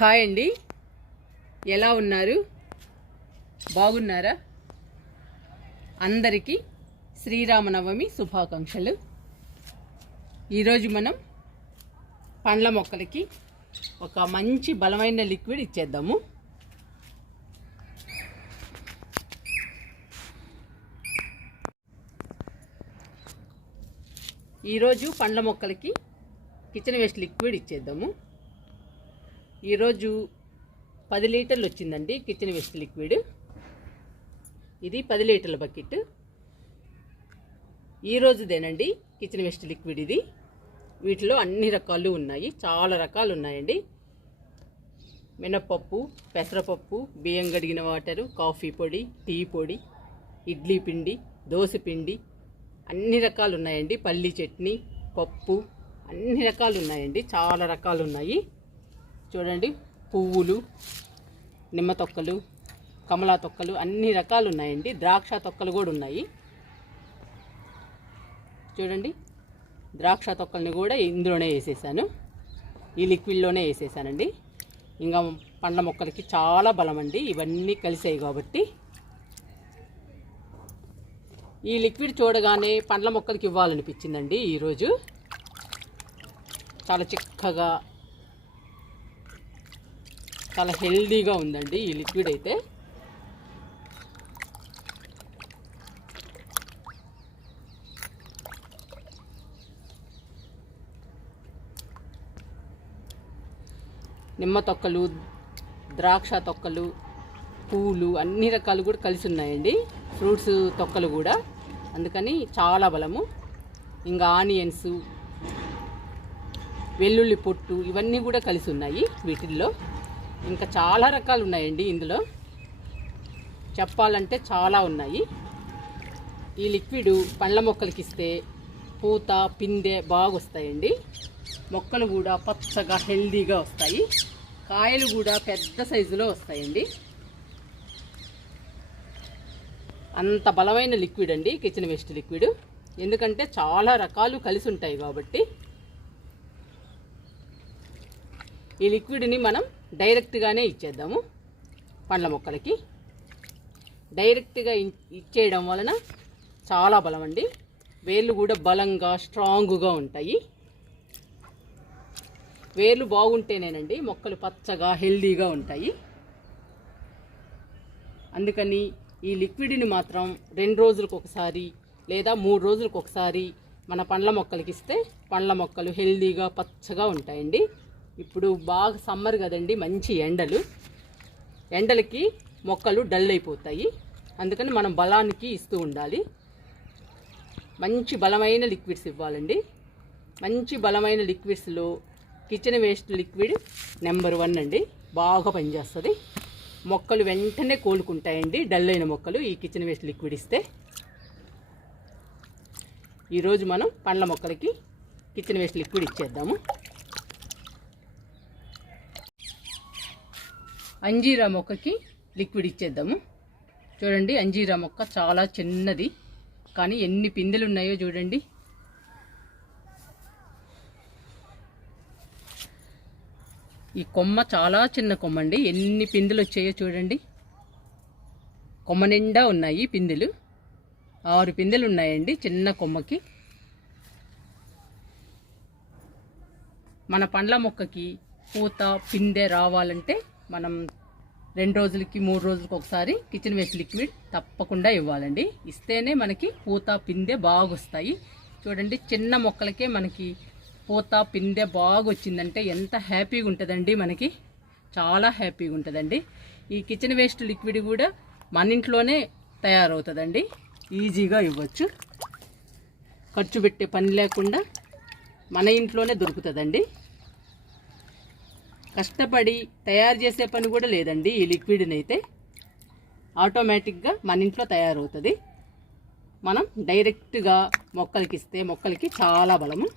Hi అండి. ఎలా ఉన్నారు? బాగున్నారా? అందరికీ శ్రీరామనవమి శుభాకాంక్షలు. ఈరోజు మనం పండ్ల మొక్కలకి ఒక మంచి బలమైన లిక్విడ్ ఇచ్చేద్దాము. ఈరోజు పండ్ల మొక్కలకి కిచెన్ వేస్ట్ లిక్విడ్ ఇచ్చేద్దాము. ఈరోజు పది లీటర్లు వచ్చిందండి కిచెన్ వేస్ట్ లిక్విడ్. ఇది పది లీటర్ల బకెట్. ఈ రోజుదేనండి కిచెన్ వేస్ట్ లిక్విడ్ ఇది. వీటిలో అన్ని రకాలు ఉన్నాయి చాలా రకాలు ఉన్నాయండి. మినప్పప్పు పెసరపప్పు బియ్యం గడిగిన వాటరు కాఫీ పొడి టీ పొడి ఇడ్లీ పిండి దోశ పిండి అన్ని రకాలు ఉన్నాయండి. పల్లి చట్నీ పప్పు అన్ని రకాలు ఉన్నాయండి చాలా రకాలు ఉన్నాయి. చూడండి పువ్వులు నిమ్మ తొక్కలు కమలా తొక్కలు అన్ని రకాలు ఉన్నాయండి. ద్రాక్ష తొక్కలు కూడా ఉన్నాయి. చూడండి ద్రాక్ష తొక్కల్ని కూడా ఇందులోనే వేసేసాను. ఈ లిక్విడ్లోనే వేసేసానండి. ఇంకా పండ్ల మొక్కలకి చాలా బలం అండి ఇవన్నీ కలిసాయి కాబట్టి. ఈ లిక్విడ్ చూడగానే పండ్ల మొక్కలకి ఇవ్వాలనిపించిందండి ఈరోజు. చాలా చిక్కగా చాలా హెల్దీగా ఉందండి ఈ లిక్విడ్ అయితే. నిమ్మ తొక్కలు ద్రాక్ష తొక్కలు పూలు అన్ని రకాలు కూడా కలిసి ఉన్నాయండి. ఫ్రూట్స్ తొక్కలు కూడా. అందుకని చాలా బలము. ఇంకా ఆనియన్స్ వెల్లుల్లి పొట్టు ఇవన్నీ కూడా కలిసి ఉన్నాయి వీటిల్లో. ఇంకా చాలా రకాలు ఉన్నాయండి ఇందులో. చెప్పాలంటే చాలా ఉన్నాయి. ఈ లిక్విడ్ పండ్ల మొక్కలకి ఇస్తే పూత పిందె బాగా వస్తాయండి మొక్కలు కూడా పచ్చగా హెల్దీగా వస్తాయి. కాయలు కూడా పెద్ద సైజులో వస్తాయండి. అంత బలమైన లిక్విడ్ అండి కిచెన్ వేస్ట్ లిక్విడ్ ఎందుకంటే చాలా రకాలు కలిసి ఉంటాయి కాబట్టి. ఈ లిక్విడ్ని మనం డైరెక్ట్గానే ఇచ్చేద్దాము పండ్ల మొక్కలకి. డైరెక్ట్గా ఇ- ఇచ్చేయడం వలన చాలా బలం అండి. వేర్లు కూడా బలంగా స్ట్రాంగ్గా ఉంటాయి. వేర్లు బాగుంటేనేనండి మొక్కలు పచ్చగా హెల్దీగా ఉంటాయి. అందుకని ఈ లిక్విడ్ని మాత్రం రెండు రోజులకు ఒకసారి లేదా మూడు రోజులకు ఒకసారి మన పండ్ల మొక్కలకి ఇస్తే పండ్ల మొక్కలు హెల్దీగా పచ్చగా ఉంటాయండి. ఇప్పుడు బాగా సమ్మర్ కదండి మంచి ఎండలు. ఎండలకి మొక్కలు డల్ అయిపోతాయి అందుకని మనం బలానికి ఇస్తూ ఉండాలి. మంచి బలమైన లిక్విడ్స్ ఇవ్వాలండి. మంచి బలమైన లిక్విడ్స్లో kitchen waste liquid number one అండి. బాగా పనిచేస్తుంది. మొక్కలు వెంటనే కోలుకుంటాయండి. డల్ అయిన మొక్కలు ఈ కిచెన్ వేస్ట్ లిక్విడ్ ఇస్తే. ఈరోజు మనం పండ్ల మొక్కలకి కిచెన్ వేస్ట్ లిక్విడ్ ఇచ్చేద్దాము. అంజీరా మొక్కకి లిక్విడ్ ఇచ్చేద్దాము. చూడండి అంజీరా మొక్క చాలా చిన్నది. కానీ ఎన్ని పిందెలు ఉన్నాయో చూడండి. ఈ కొమ్మ చాలా చిన్న కొమ్మ అండి. ఎన్ని పిందెలు వచ్చాయో చూడండి. కొమ్మ నిండా ఉన్నాయి పిందెలు. ఆరు పిందెలు ఉన్నాయండి చిన్న కొమ్మకి. మన పండ్ల మొక్కకి పూత పిందె రావాలంటే మనం రెండు రోజులకి మూడు రోజులకి ఒకసారి కిచెన్ వేస్ట్ లిక్విడ్ తప్పకుండా ఇవ్వాలండి. ఇస్తేనే మనకి పూత పిందె బాగా వస్తాయి చూడండి చిన్న మొక్కలకే మనకి పూత పిందె బాగా వచ్చిందంటే ఎంత హ్యాపీగా ఉంటుందండి మనకి. చాలా హ్యాపీగా ఉంటుందండి. ఈ కిచెన్ వేస్ట్ లిక్విడ్ కూడా మన ఇంట్లోనే తయారవుతుందండి. ఈజీగా ఇవ్వచ్చు. ఖర్చు పెట్టే పని లేకుండా మన ఇంట్లోనే దొరుకుతుందండి. కష్టపడి తయారు చేసే పని కూడా లేదండి. ఈ లిక్విడ్ని అయితే ఆటోమేటిక్గా మన ఇంట్లో తయారవుతుంది. మనం డైరెక్ట్గా మొక్కలకి ఇస్తే మొక్కలకి చాలా బలము.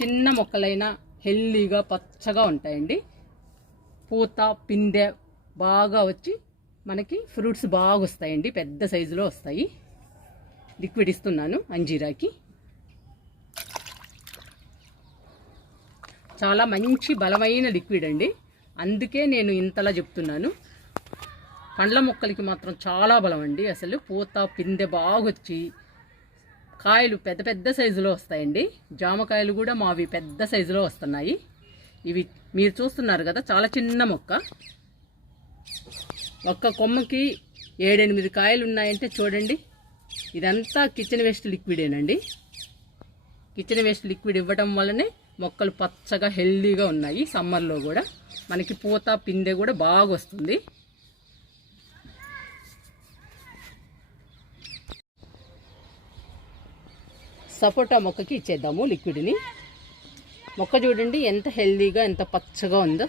చిన్న మొక్కలైనా హెల్దీగా పచ్చగా ఉంటాయండి. పూత పిందె బాగా వచ్చి మనకి ఫ్రూట్స్ బాగా వస్తాయండి పెద్ద సైజులో వస్తాయి. లిక్విడ్ ఇస్తున్నాను అంజీరాకి. చాలా మంచి బలమైన లిక్విడ్ అండి. అందుకే నేను ఇంతలా చెప్తున్నాను. పండ్ల మొక్కలకి మాత్రం చాలా బలం అండి. అసలు పూత పిందె బాగొచ్చి కాయలు పెద్ద పెద్ద సైజులో వస్తాయండి. జామకాయలు కూడా మావి పెద్ద సైజులో వస్తున్నాయి. ఇవి మీరు చూస్తున్నారు కదా చాలా చిన్న మొక్క. ఒక్క కొమ్మకి ఏడెనిమిది కాయలు ఉన్నాయంటే చూడండి. ఇదంతా కిచెన్ వేస్ట్ లిక్విడేనండి. కిచెన్ వేస్ట్ లిక్విడ్ ఇవ్వటం వల్లనే మొక్కలు పచ్చగా హెల్దీగా ఉన్నాయి సమ్మర్లో కూడా. మనకి పూత పిందె కూడా బాగా వస్తుంది. సపోటా మొక్కకి ఇచ్చేద్దాము లిక్విడ్ని. మొక్క చూడండి ఎంత హెల్దీగా ఎంత పచ్చగా ఉందో.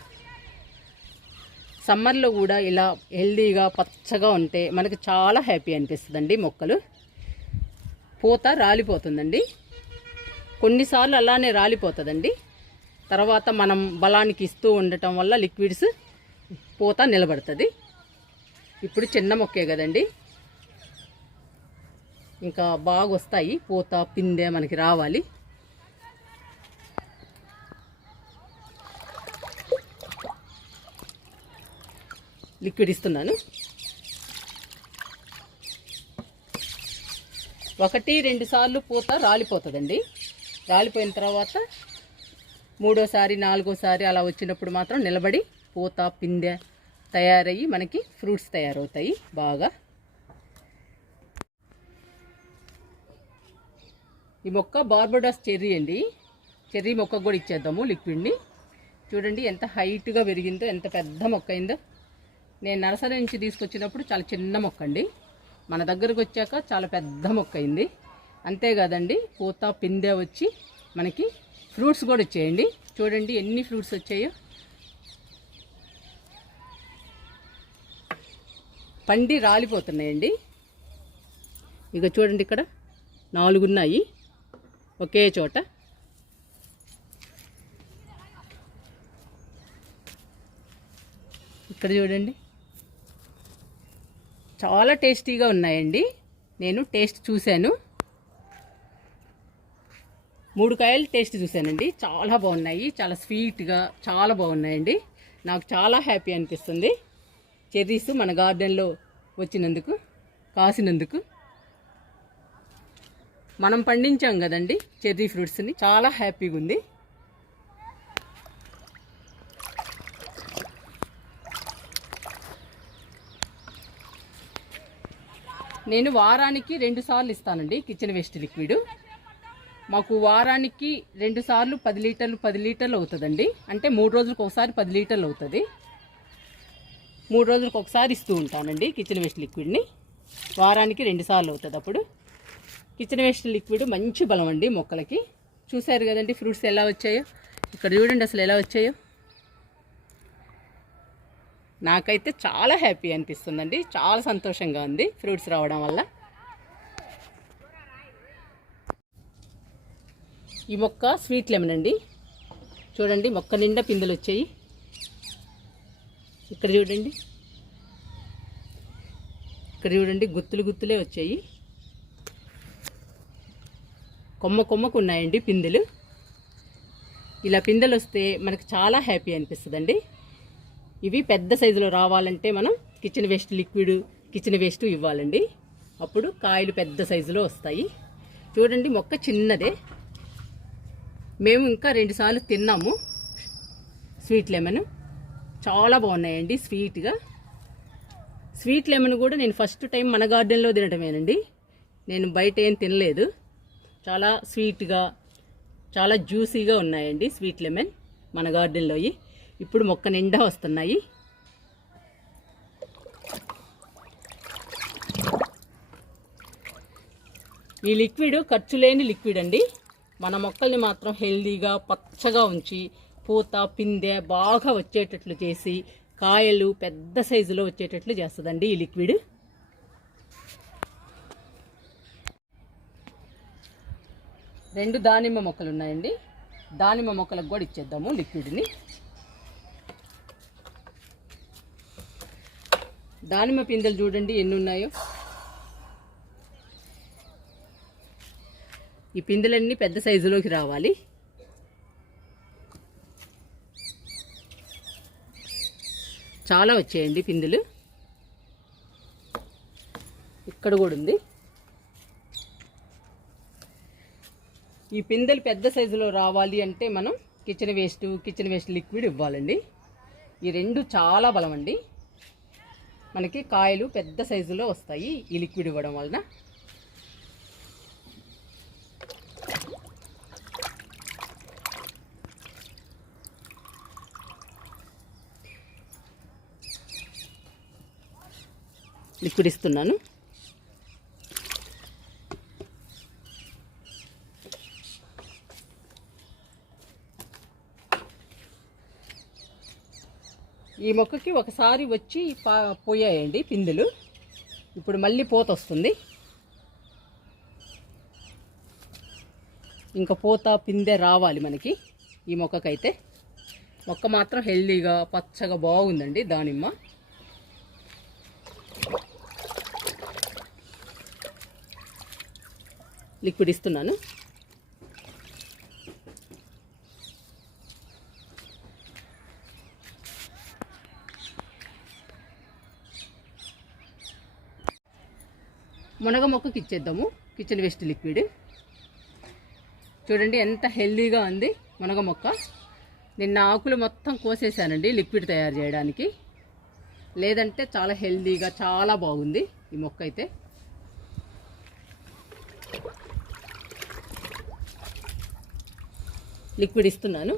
సమ్మర్లో కూడా ఇలా హెల్దీగా పచ్చగా ఉంటే మనకు చాలా హ్యాపీ అనిపిస్తుందండి మొక్కలు. పూత రాలిపోతుందండి. కొన్నిసార్లు అలానే రాలిపోతుందండి. తర్వాత మనం బలానికి ఇస్తూ ఉండటం వల్ల లిక్విడ్స్ పూత నిలబడుతుంది. ఇప్పుడు చిన్న మొక్కే కదండి. ఇంకా బాగా వస్తాయి పూత పిందె మనకి రావాలి. లిక్విడ్ ఇస్తున్నాను. ఒకటి రెండు సార్లు పూత రాలిపోతుందండి. రాలిపోయిన తర్వాత మూడోసారి నాలుగోసారి అలా వచ్చినప్పుడు మాత్రం నిలబడి పూత పిందె తయారయ్యి మనకి ఫ్రూట్స్ తయారవుతాయి బాగా. ఈ మొక్క బార్బడాస్ చెర్రీ అండి. చెర్రీ మొక్క కూడా ఇచ్చేద్దాము లిక్విడ్ని. చూడండి ఎంత హైట్గా పెరిగిందో ఎంత పెద్ద మొక్క అయిందో. నేను నర్సరీ నుంచి తీసుకొచ్చినప్పుడు చాలా చిన్న మొక్క అండి. మన దగ్గరకు వచ్చాక చాలా పెద్ద మొక్క అయింది. అంతేకాదండి పూత పిందె వచ్చి మనకి ఫ్రూట్స్ కూడా వచ్చాయండి. చూడండి ఎన్ని ఫ్రూట్స్ వచ్చాయో. పండి రాలిపోతున్నాయండి. ఇక చూడండి ఇక్కడ నాలుగున్నాయి. ఒకే చోట. ఇక్కడ చూడండి. చాలా టేస్టీగా ఉన్నాయండి. నేను టేస్ట్ చూశాను. మూడు కాయలు టేస్ట్ చూశానండి. చాలా బాగున్నాయి. చాలా స్వీట్గా చాలా బాగున్నాయండి. నాకు చాలా హ్యాపీ అనిపిస్తుంది. చెర్రీస్ మన గార్డెన్లో వచ్చినందుకు కాసినందుకు. మనం పండించాం కదండి చెర్రీ ఫ్రూట్స్ని. చాలా హ్యాపీగా ఉంది. నేను వారానికి రెండుసార్లు ఇస్తానండి కిచెన్ వేస్ట్ లిక్విడ్. మాకు వారానికి రెండు సార్లు పది లీటర్లు పది లీటర్లు అవుతుందండి. అంటే మూడు రోజులకు ఒకసారి పది లీటర్లు అవుతుంది. మూడు రోజులకు ఒకసారి ఇస్తూ ఉంటానండి కిచెన్ వేస్ట్ లిక్విడ్ని వారానికి రెండు సార్లు అవుతుంది అప్పుడు. కిచెన్ వేస్ట్ లిక్విడ్ మంచి బలం అండి మొక్కలకి. చూశారు కదండి ఫ్రూట్స్ ఎలా వచ్చాయో? ఇక్కడ చూడండి అసలు ఎలా వచ్చాయో. నాకైతే చాలా హ్యాపీ అనిపిస్తుందండి. చాలా సంతోషంగా ఉంది ఫ్రూట్స్ రావడం వల్ల. ఈ మొక్క స్వీట్ లెమన్ అండి. చూడండి మొక్క నిండా పిందెలు వచ్చాయి. ఇక్కడ చూడండి. ఇక్కడ చూడండి గుత్తులు గుత్తులే వచ్చాయి. కొమ్మ కొమ్మకు ఉన్నాయండి పిందెలు. ఇలా పిందెలు వస్తే మనకు చాలా హ్యాపీ అనిపిస్తుందండి. ఇవి పెద్ద సైజులో రావాలంటే మనం kitchen waste liquid kitchen waste ఇవ్వాలండి. అప్పుడు కాయలు పెద్ద సైజులో వస్తాయి. చూడండి మొక్క చిన్నదే. మేము ఇంకా రెండుసార్లు తిన్నాము. స్వీట్ లెమన్ చాలా బాగున్నాయండి స్వీట్గా స్వీట్ లెమన్ కూడా నేను ఫస్ట్ టైం మన గార్డెన్లో తినటమేనండి. నేను బయట ఏం తినలేదు. చాలా స్వీట్గా చాలా జ్యూసీగా ఉన్నాయండి స్వీట్ లెమన్ మన గార్డెన్లోవి ఇప్పుడు మొక్క నిండా వస్తున్నాయి. ఈ లిక్విడ్ ఖర్చు లేని లిక్విడ్ అండి. మన మొక్కల్ని మాత్రం హెల్దీగా పచ్చగా ఉంచి పూత పిందె బాగా వచ్చేటట్లు చేసి కాయలు పెద్ద సైజులో వచ్చేటట్లు చేస్తుందండి ఈ లిక్విడ్. రెండు దానిమ్మ మొక్కలు ఉన్నాయండి. దానిమ్మ మొక్కలకు కూడా ఇచ్చేద్దాము లిక్విడ్ని. దానిమ్మ పిందెలు చూడండి ఎన్ని ఉన్నాయో. ఈ పిందెలన్నీ పెద్ద సైజులోకి రావాలి. చాలా వచ్చాయండి పిందులు. ఇక్కడ కూడా ఉంది. ఈ పిందెలు పెద్ద సైజులో రావాలి అంటే మనం kitchen waste kitchen waste liquid ఇవ్వాలండి. ఈ రెండు చాలా బలం అండి మనకి కాయలు పెద్ద సైజులో వస్తాయి ఈ లిక్విడ్ ఇవ్వడం వలన. లిక్విడ్ ఇస్తున్నాను ఈ మొక్కకి ఒకసారి వచ్చి పా పోయాయండి పిందెలు. ఇప్పుడు మళ్ళీ పూత వస్తుంది. ఇంకా పూత పిందె రావాలి మనకి ఈ మొక్కకైతే. మొక్క మాత్రం హెల్దీగా పచ్చగా బాగుందండి దానిమ్మ. లిక్విడ్ ఇస్తున్నాను. మునగ మొక్కకి ఇచ్చేద్దాము. Kitchen waste liquid. చూడండి ఎంత హెల్దీగా ఉంది మునగ మొక్క నిన్న ఆకులు మొత్తం కోసేసానండి లిక్విడ్ తయారు చేయడానికి. లేదంటే చాలా హెల్దీగా చాలా బాగుంది ఈ మొక్క అయితే. లిక్విడ్ ఇస్తున్నాను.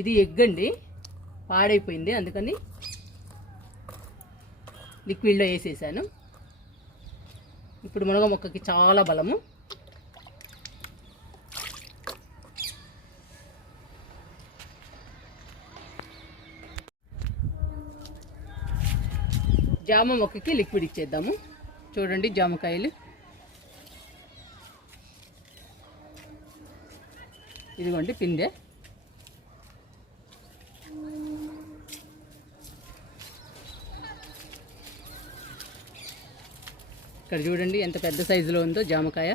ఇది ఎగ్గండి పాడైపోయింది అందుకని లిక్విడ్లో వేసేసాను. ఇప్పుడు మునగ మొక్కకి చాలా బలము. జామ మొక్కకి లిక్విడ్ ఇచ్చేద్దాము. చూడండి జామకాయలు. ఇదిగోండి పిందె. ఇక్కడ చూడండి ఎంత పెద్ద సైజులో ఉందో జామకాయ.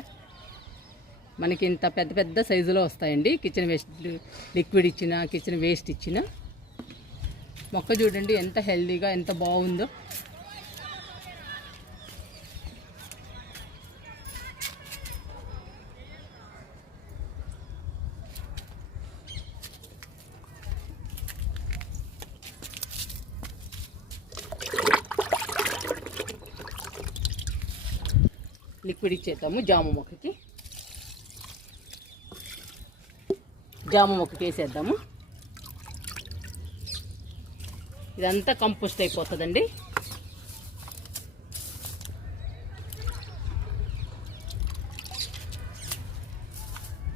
మనకి ఇంత పెద్ద పెద్ద సైజులో వస్తాయండి. కిచెన్ వేస్ట్ లిక్విడ్ ఇచ్చిన కిచెన్ వేస్ట్ ఇచ్చిన. మొక్క చూడండి ఎంత హెల్దీగా ఎంత బాగుందో. లిక్విడ్ ఇచ్చేద్దాము జామ మొక్కకి. జామ మొక్కకి వేసేద్దాము. ఇదంతా కంపోస్ట్ అయిపోతుందండి.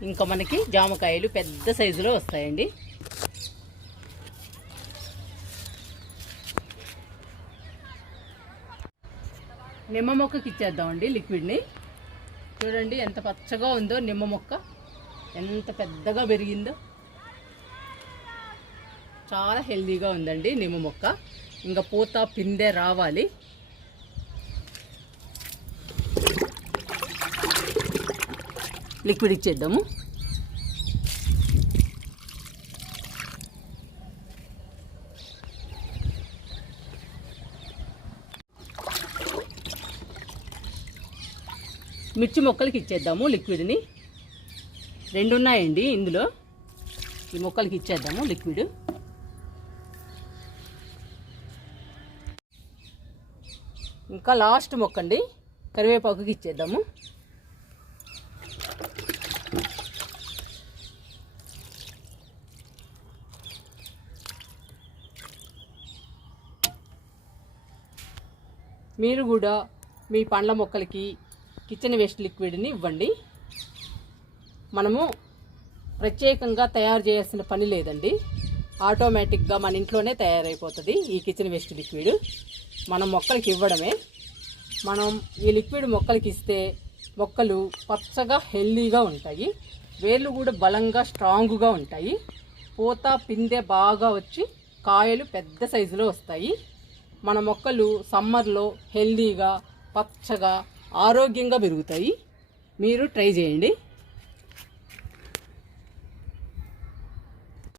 ఇంకా మనకి జామకాయలు పెద్ద సైజులో వస్తాయండి. నిమ్మ మొక్కకి ఇచ్చేద్దామండి లిక్విడ్ని. చూడండి ఎంత పచ్చగా ఉందో నిమ్మ మొక్క. ఎంత పెద్దగా పెరిగిందో. చాలా హెల్దీగా ఉందండి నిమ్మ మొక్క. ఇంకా పూత పిందె రావాలి. లిక్విడ్ ఇచ్చేద్దాము. మిర్చి మొక్కలకి ఇచ్చేద్దాము లిక్విడ్ని రెండు ఉన్నాయండి ఇందులో. ఈ మొక్కలకి ఇచ్చేద్దాము లిక్విడ్ ఇంకా లాస్ట్ మొక్క అండి కరివేపాకుకి ఇచ్చేద్దాము. మీరు కూడా మీ పండ్ల మొక్కలకి కిచెన్ వేస్ట్ లిక్విడ్ని ఇవ్వండి. మనము ప్రత్యేకంగా తయారు చేయాల్సిన పని లేదండి. ఆటోమేటిక్గా మన ఇంట్లోనే తయారైపోతుంది ఈ కిచెన్ వేస్ట్ లిక్విడ్. మనం మొక్కలకి ఇవ్వడమే. మనం ఈ లిక్విడ్ మొక్కలకి ఇస్తే మొక్కలు పచ్చగా హెల్దీగా ఉంటాయి. వేర్లు కూడా బలంగా స్ట్రాంగ్గా ఉంటాయి. పూత పిందె బాగా వచ్చి కాయలు పెద్ద సైజులో వస్తాయి. మన మొక్కలు సమ్మర్లో హెల్దీగా పచ్చగా ఆరోగ్యంగా పెరుగుతాయి. మీరు ట్రై చేయండి.